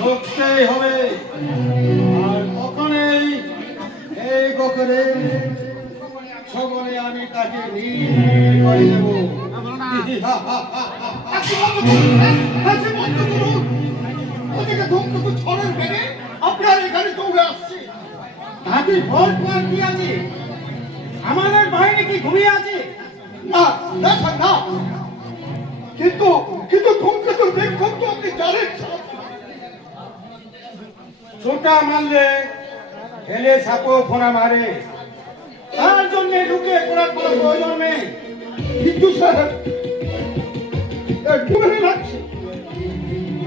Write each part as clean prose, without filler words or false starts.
ঢুকতেই হবে। আর কখনোই এই বকরে সকলে আমি তাকে নিয়ে করে দেব। আপনার এখানে দৌড়ে আসছে। তাকে ভোট মার কি আছে? আমাদের বাহিনী কি ঘুমিয়ে আছে? না না স্যার, না, কিন্তু কিন্তু ধূমকেতুর বিক্ষোভ তো আপনি জানেন স্যার। ছোটা মারলে হেলে সাপো ফোনা মারে, তার জন্য ঢুকে পড়ার কোনো প্রয়োজন নেই। কিন্তু স্যার ডুবে লাগছে।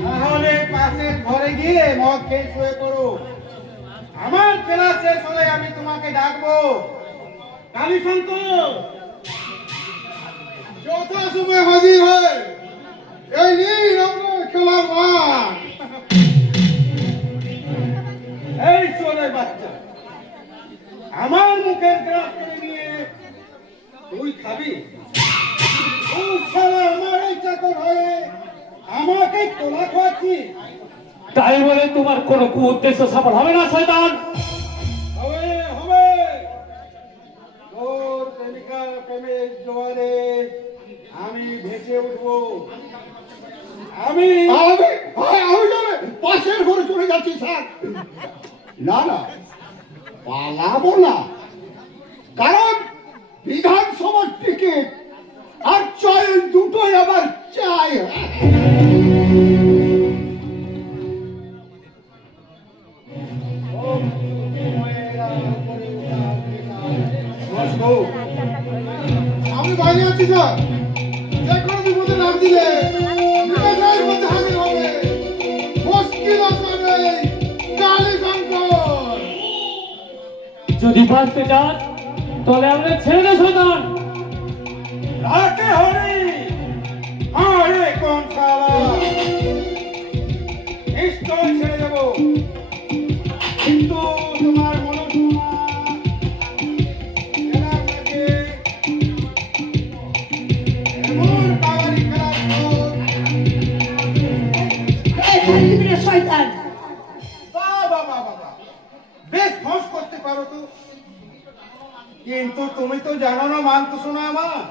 তাহলে পাশের ঘরে গিয়ে মদ খেয়ে শুয়ে পড়ো। আমার খেলা শেষ হলে আমি তোমাকে ডাকবো। কালীসন্ত যথা সময় হাজির হয়। এই নিন আপনার খেলার মাঠ। এই চোরের বাচ্চা, আমার মুখের গ্রাস করে নিয়ে তুই খাবি? তুই শালা আমার এই চাকর হয়ে আমাকে তোলা খাওয়াচ্ছি। তাই বলে তোমার কোনো উদ্দেশ্য সফল হবে না শয়তান। হবে হবে, তোর প্রেমিকা প্রেমের জোয়ারে আমি ভেসে উঠবো। আমি আমি জানে পাশের ঘরে চলে যাচ্ছি স্যার। না না, পালাবো না, কারণ বিধানসভার টিকিট আর চয়ন দুটোই আমার চাই। আমি বাইরে আছি স্যার, যে কোনো বিপদে নাম দিলে বিপদের মধ্যে হাজির হবে। মুশকিল আসামে কালীশঙ্কর। যদি বাঁচতে চাস তাহলে আমাদের ছেড়ে দে শয়তান। রাতে হরি আরে কোন শালা, নিশ্চয় ছেড়ে দেবো, কিন্তু তোমার মনোসীমা খেলার মাঝে এমন কাবাডি খেলার পর শয়তান বাবা বাবা বেশ ফোঁস করতে পারো তো, কিন্তু তুমি তো জানো না, মানতো শোনা আমার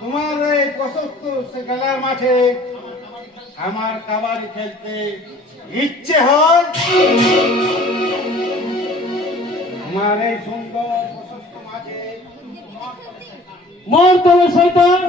তোমার এই প্রশস্ত সে খেলার মাঠে আমার কাবাডি খেলতে ইচ্ছে হয়। আমার এই সুন্দর প্রশস্ত মাঠে মর তবে শয়তান।